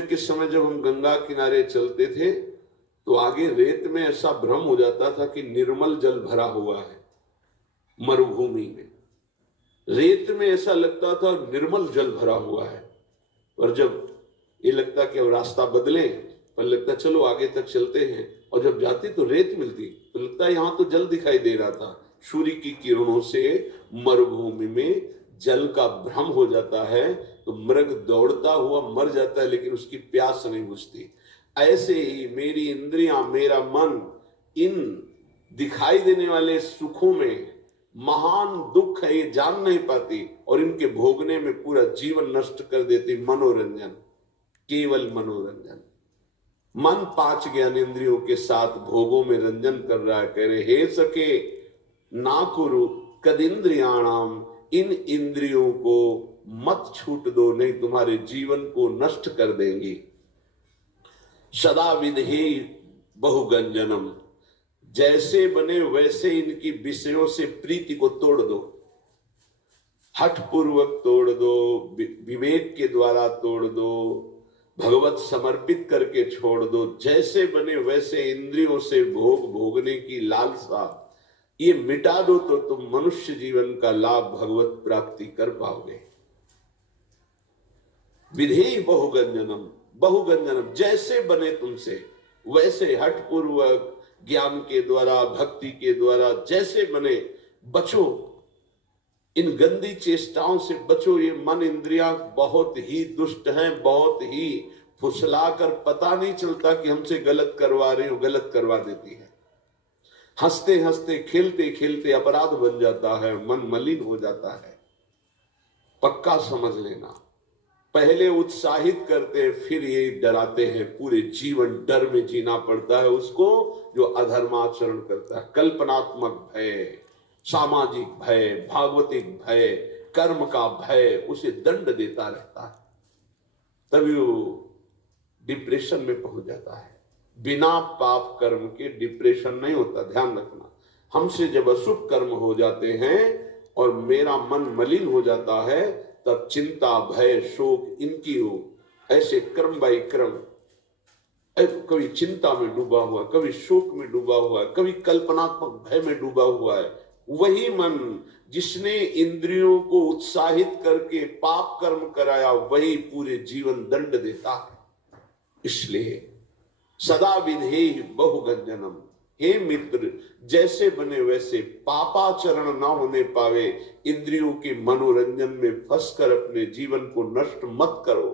के समय जब हम गंगा किनारे चलते थे तो आगे रेत में ऐसा भ्रम हो जाता था कि निर्मल जल भरा हुआ है। मरुभूमि में रेत में ऐसा लगता था निर्मल जल भरा हुआ है, और जब ये लगता कि अब रास्ता बदले, पर लगता चलो आगे तक चलते हैं, और जब जाते तो रेत मिलती तो लगता है यहां तो जल दिखाई दे रहा था। सूर्य की किरणों से मरुभूमि में जल का भ्रम हो जाता है तो मृग दौड़ता हुआ मर जाता है, लेकिन उसकी प्यास नहीं बुझती। ऐसे ही मेरी इंद्रियां, मेरा मन इन दिखाई देने वाले सुखों में महान दुख है, ये जान नहीं पाती, और इनके भोगने में पूरा जीवन नष्ट कर देती। मनोरंजन, केवल मनोरंजन। मन 5 ज्ञानेंद्रियों के साथ भोगों में रंजन कर रहा है। कह रहे हे सके ना कुरु कदिंद्रियाणाम, इन इंद्रियों को मत छूट दो, नहीं तुम्हारे जीवन को नष्ट कर देंगी। सदा विधे बहुगंजनम, जैसे बने वैसे इनकी विषयों से प्रीति को तोड़ दो, हठ पूर्वक तोड़ दो, विवेक के द्वारा तोड़ दो, भगवत समर्पित करके छोड़ दो। जैसे बने वैसे इंद्रियों से भोग भोगने की लालसा ये मिटा दो तो तुम मनुष्य जीवन का लाभ भगवत प्राप्ति कर पाओगे। विधेय बहुगंजनम, बहुगंजनम जैसे बने तुमसे वैसे, हठ पूर्वक ज्ञान के द्वारा, भक्ति के द्वारा जैसे बने, बचो, इन गंदी चेष्टाओं से बचो। ये मन इंद्रियां बहुत ही दुष्ट हैं, बहुत ही फुसलाकर पता नहीं चलता कि हमसे गलत करवा रही हो, गलत करवा देती है। हंसते हंसते खेलते खेलते अपराध बन जाता है, मन मलिन हो जाता है। पक्का समझ लेना, पहले उत्साहित करते हैं फिर ये डराते हैं। पूरे जीवन डर में जीना पड़ता है उसको जो अधर्माचरण करता है। कल्पनात्मक भय, सामाजिक भय, भागवतिक भय, कर्म का भय उसे दंड देता रहता है, तभी वो डिप्रेशन में पहुंच जाता है। बिना पाप कर्म के डिप्रेशन नहीं होता, ध्यान रखना। हमसे जब अशुभ कर्म हो जाते हैं और मेरा मन मलिन हो जाता है, तब चिंता, भय, शोक इनकी हो। ऐसे क्रम बाई क्रम, कभी चिंता में डूबा हुआ, कभी शोक में डूबा हुआ, कभी कल्पनात्मक भय में डूबा हुआ है। वही मन जिसने इंद्रियों को उत्साहित करके पाप कर्म कराया, वही पूरे जीवन दंड देता है। इसलिए सदा विधेय बहुगंजनम, हे मित्र जैसे बने वैसे, पापाचरण ना होने पावे, इंद्रियों के मनोरंजन में फंसकर अपने जीवन को नष्ट मत करो।